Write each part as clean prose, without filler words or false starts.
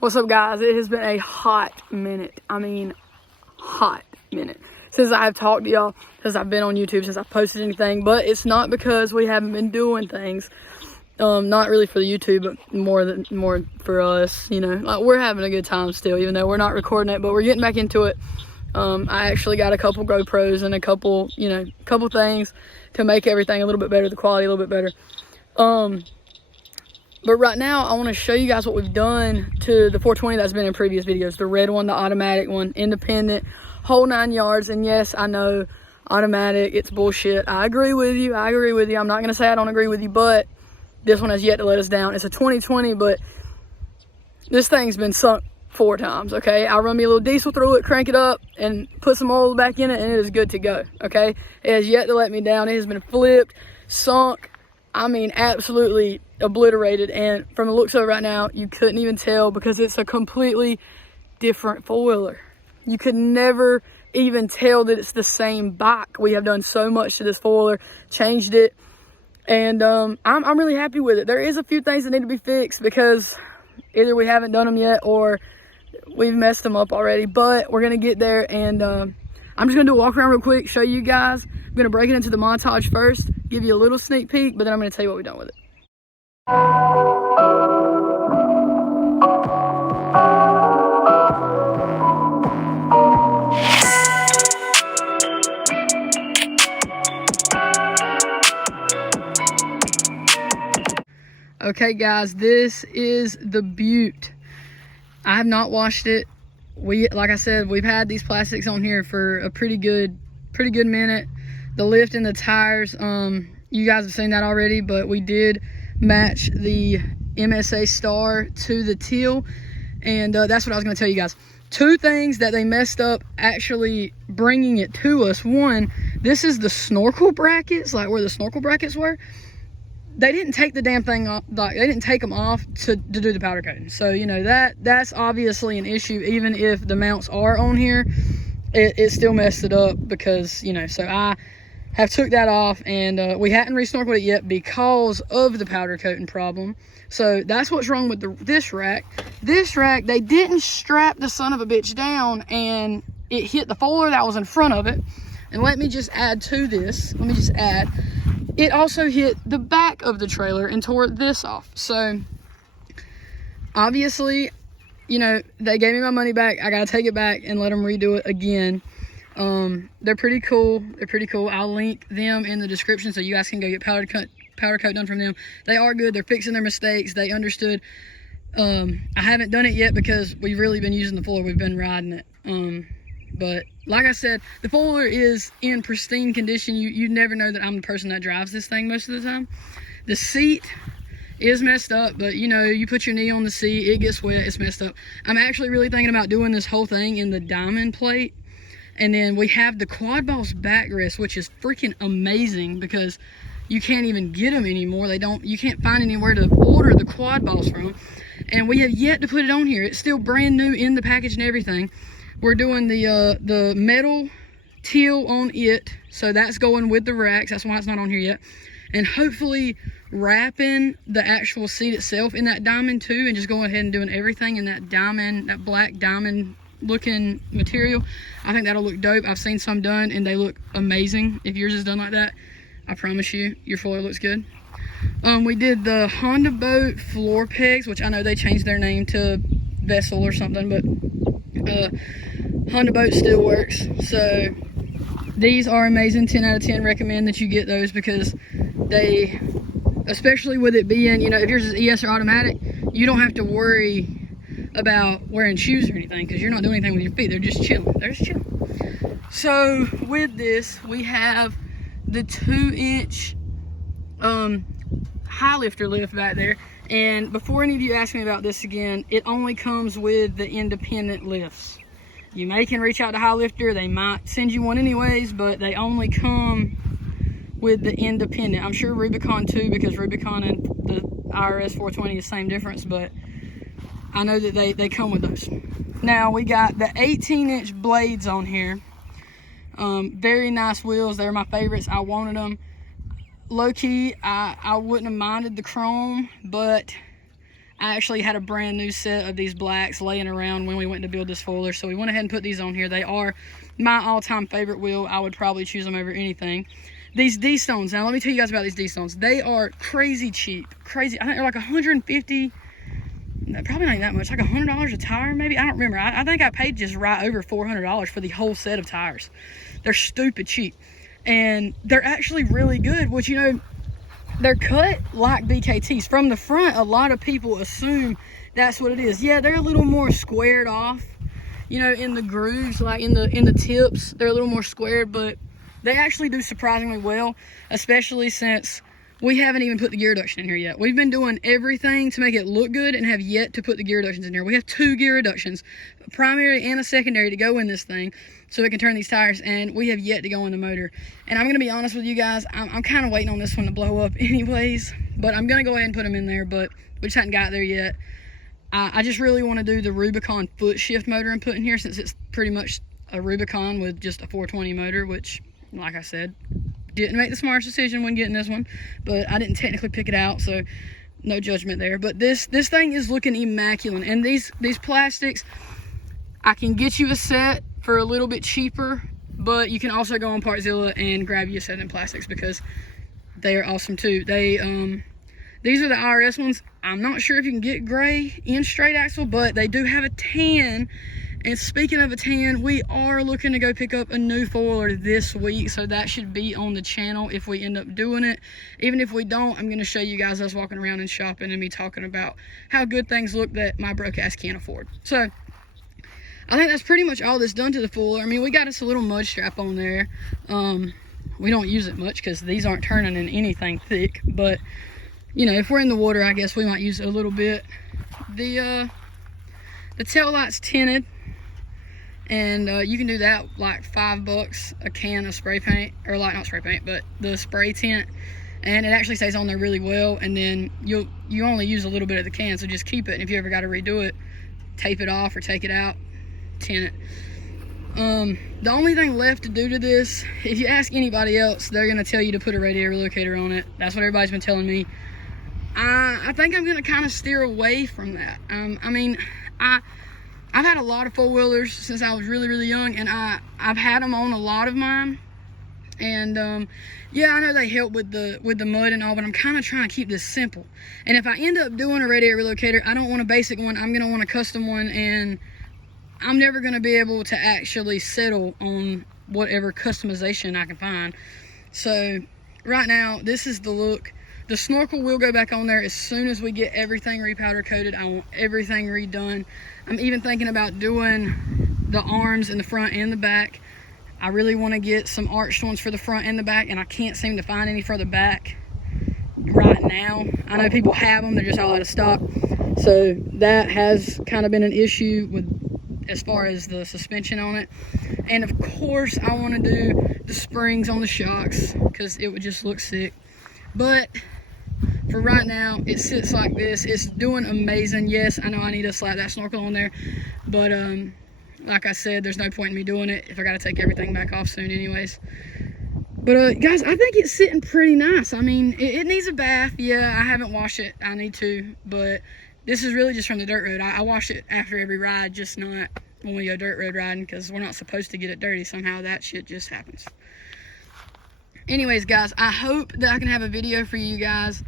What's up, guys? It has been a hot minute. I mean, hot minute since I have talked to y'all, since I've been on YouTube, since I've posted anything. But it's not because we haven't been doing things. Not really for the YouTube, but more for us. You know, like, we're having a good time still, even though we're not recording it. But we're getting back into it. I actually got a couple GoPros and a couple things to make everything a little bit better, the quality a little bit better. But right now, I want to show you guys what we've done to the 420 that's been in previous videos. The red one, the automatic one, independent, whole 9 yards. And yes, I know, automatic, it's bullshit. I agree with you. I'm not going to say I don't agree with you, but this one has yet to let us down. It's a 2020, but this thing's been sunk 4 times, okay? I run me a little diesel through it, crank it up, and put some oil back in it, and it is good to go, okay? It has yet to let me down. It has been flipped, sunk, I mean, absolutely obliterated. And from the looks of it right now, you couldn't even tell because it's a completely different four-wheeler. You could never even tell that it's the same bike. We have done so much to this four-wheeler, changed it, and I'm really happy with it. There is a few things that need to be fixed because either we haven't done them yet or we've messed them up already, but we're gonna get there. And I'm just gonna do a walk around real quick, show you guys. I'm gonna break it into the montage first, give you a little sneak peek, but then I'm gonna tell you what we've done with it. Okay, guys, this is the Butte. I have not washed it. Like I said, we've had these plastics on here for a pretty good minute. The lift and the tires, you guys have seen that already, but we did match the MSA Star to the teal, and that's what I was going to tell you guys. 2 things that they messed up actually bringing it to us. One, this is the snorkel brackets, like where the snorkel brackets were. They didn't take the damn thing off. They didn't take them off to do the powder coating. So, you know, that's obviously an issue. Even if the mounts are on here, it still messed it up because, you know, so I have took that off, and we hadn't re-snorkeled it yet because of the powder coating problem. So that's what's wrong with this rack. This rack, they didn't strap the son of a bitch down, and it hit the foiler that was in front of it. And let me just add to this. It also hit the back of the trailer and tore this off. So obviously, you know, they gave me my money back. I got to take it back and let them redo it again. They're pretty cool. I'll link them in the description so you guys can go get powder coat done from them. They are good. They're fixing their mistakes. They understood. I haven't done it yet because we've really been using the floor. We've been riding it. But like I said, the four-wheeler is in pristine condition. You never know that I'm the person that drives this thing most of the time. The seat is messed up, but you know, you put your knee on the seat, it gets wet, it's messed up. I'm actually really thinking about doing this whole thing in the diamond plate. And then we have the Quad Boss backrest, which is freaking amazing because you can't even get them anymore. You can't find anywhere to order the Quad Boss from. And we have yet to put it on here. It's still brand new in the package and everything. We're doing the metal teal on it, so that's going with the racks. That's why it's not on here yet. And hopefully wrapping the actual seat itself in that diamond too, and just going ahead and doing everything in that diamond, that black diamond looking material. I think that'll look dope. I've seen some done and they look amazing. If yours is done like that, I promise you, your floor looks good. We did the Honda Boat floor pegs, which I know they changed their name to Vessel or something, but Honda Boat still works. So these are amazing. 10 out of 10 recommend that you get those because they, especially with it being, you know, if yours is ES or automatic, you don't have to worry about wearing shoes or anything because you're not doing anything with your feet. They're just chilling. So with this, we have the 2-inch high lifter lift back there. And before any of you ask me about this again, it only comes with the independent lifts. You can reach out to High Lifter. They might send you one anyways, but they only come with the independent. I'm sure Rubicon too, because Rubicon and the IRS 420 is the same difference, but I know that they come with those. Now we got the 18-inch blades on here. Very nice wheels. They're my favorites. I wanted them. Low key, I wouldn't have minded the chrome, but I actually had a brand new set of these blacks laying around when we went to build this foiler, so we went ahead and put these on here. They are my all-time favorite wheel. I would probably choose them over anything. These D-Stones, now let me tell you guys about these D-Stones. They are crazy cheap, crazy. I think they're like 150, probably not even that much, like $100 a tire maybe. I don't remember. I think I paid just right over $400 for the whole set of tires. They're stupid cheap, and they're actually really good, which, you know, they're cut like BKTs. From the front, a lot of people assume that's what it is. Yeah, they're a little more squared off, you know, in the grooves, like in the tips. They're a little more squared, but they actually do surprisingly well, especially since we haven't even put the gear reduction in here yet. We've been doing everything to make it look good and have yet to put the gear reductions in here. We have 2 gear reductions, a primary and a secondary, to go in this thing so it can turn these tires, and we have yet to go in the motor. And I'm going to be honest with you guys, I'm kind of waiting on this one to blow up anyways, but I'm going to go ahead and put them in there, but we just haven't got there yet. I just really want to do the Rubicon foot shift motor and put in here, since it's pretty much a Rubicon with just a 420 motor, which, like I said, didn't make the smartest decision when getting this one, but I didn't technically pick it out, so no judgment there. But this thing is looking immaculate, and these plastics, I can get you a set for a little bit cheaper, but you can also go on Partzilla and grab you a set in plastics, because they are awesome too. They these are the IRS ones. I'm not sure if you can get gray in straight axle, but they do have a tan. And speaking of a tan, we are looking to go pick up a new foiler this week, so that should be on the channel if we end up doing it. Even if we don't, I'm going to show you guys us walking around and shopping and me talking about how good things look that my broke ass can't afford. So I think that's pretty much all that's done to the foiler. I mean, we got us a little mud strap on there. We don't use it much because these aren't turning in anything thick, but you know, if we're in the water, I guess we might use it a little bit. The tail light's tinted, and you can do that like $5 a can of spray paint, or like not spray paint, but the spray tint, and it actually stays on there really well. And then you only use a little bit of the can, so just keep it, and if you ever got to redo it, tape it off or take it out, tint it. The only thing left to do to this, if you ask anybody else, they're gonna tell you to put a radiator locator on it. That's what everybody's been telling me. I think I'm gonna kind of steer away from that. I mean, I've had a lot of four-wheelers since I was really young, and I've had them on a lot of mine, and yeah, I know they help with the mud and all, but I'm kind of trying to keep this simple. And if I end up doing a radiator relocator, I don't want a basic one. I'm gonna want a custom one, and I'm never gonna be able to actually settle on whatever customization I can find. So right now, this is the look. The snorkel will go back on there as soon as we get everything repowder coated. I want everything redone. I'm even thinking about doing the arms in the front and the back. I really want to get some arched ones for the front and the back, and I can't seem to find any for the back right now. I know people have them, they're just all out of stock. So that has kind of been an issue with as far as the suspension on it. And of course, I want to do the springs on the shocks because it would just look sick. But for right now, it sits like this. It's doing amazing. Yes, I know I need to slap that snorkel on there, but like I said, there's no point in me doing it if I got to take everything back off soon anyways. But guys, I think it's sitting pretty nice. I mean, it needs a bath. Yeah, I haven't washed it. I need to, but this is really just from the dirt road. I wash it after every ride, just not when we go dirt road riding, because we're not supposed to get it dirty. Somehow that shit just happens. Anyways, guys, I hope that I can have a video for you guys,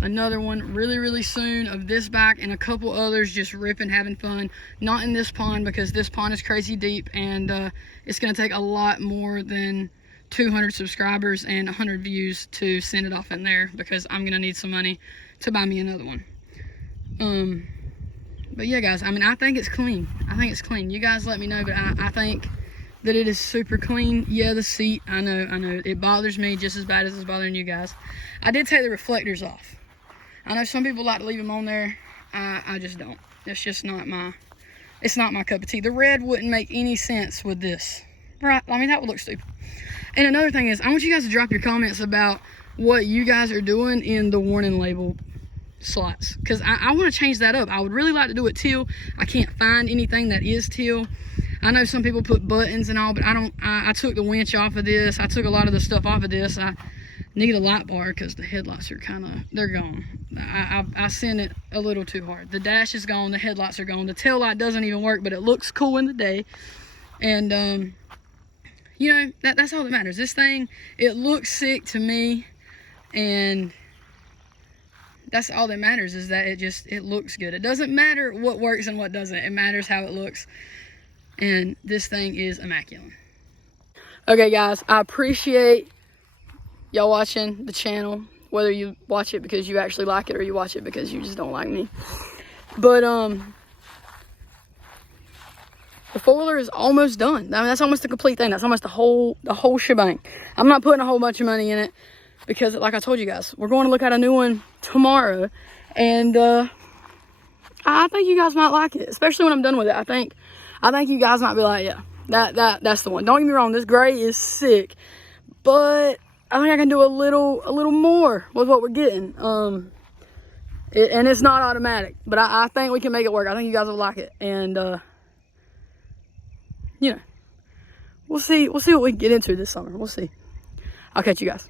another one really soon, of this bike and a couple others just ripping, having fun. Not in this pond, because this pond is crazy deep, and it's going to take a lot more than 200 subscribers and 100 views to send it off in there, because I'm going to need some money to buy me another one. But yeah, guys, I mean, I think it's clean. I think it's clean. You guys let me know, but I think that it is super clean. Yeah, the seat, I know it bothers me just as bad as it's bothering you guys. I did take the reflectors off. I know some people like to leave them on there. I just don't. It's just not my cup of tea. The red wouldn't make any sense with this, right? I mean, that would look stupid. And another thing is, I want you guys to drop your comments about what you guys are doing in the warning label slots, because I want to change that up. I would really like to do it teal. I can't find anything that is teal. I know some people put buttons and all, but I took the winch off of this. I took a lot of the stuff off of this. Need a light bar because the headlights are they're gone. I sent it a little too hard. The dash is gone, the headlights are gone, the tail light doesn't even work, but it looks cool in the day. And you know, that's all that matters. This thing, it looks sick to me, and that's all that matters, is that it looks good. It doesn't matter what works and what doesn't. It matters how it looks. And this thing is immaculate. Okay, guys, I appreciate y'all watching the channel, whether you watch it because you actually like it or you watch it because you just don't like me. But the four-wheeler is almost done. I mean, that's almost the complete thing. That's almost the whole shebang. I'm not putting a whole bunch of money in it because, like I told you guys, we're going to look at a new one tomorrow, and I think you guys might like it, especially when I'm done with it. I think you guys might be like, yeah, that's the one. Don't get me wrong, this gray is sick, but I think I can do a little more with what we're getting. And it's not automatic, but I think we can make it work. I think you guys will like it, and you know, we'll see what we can get into this summer. We'll see. I'll catch you guys.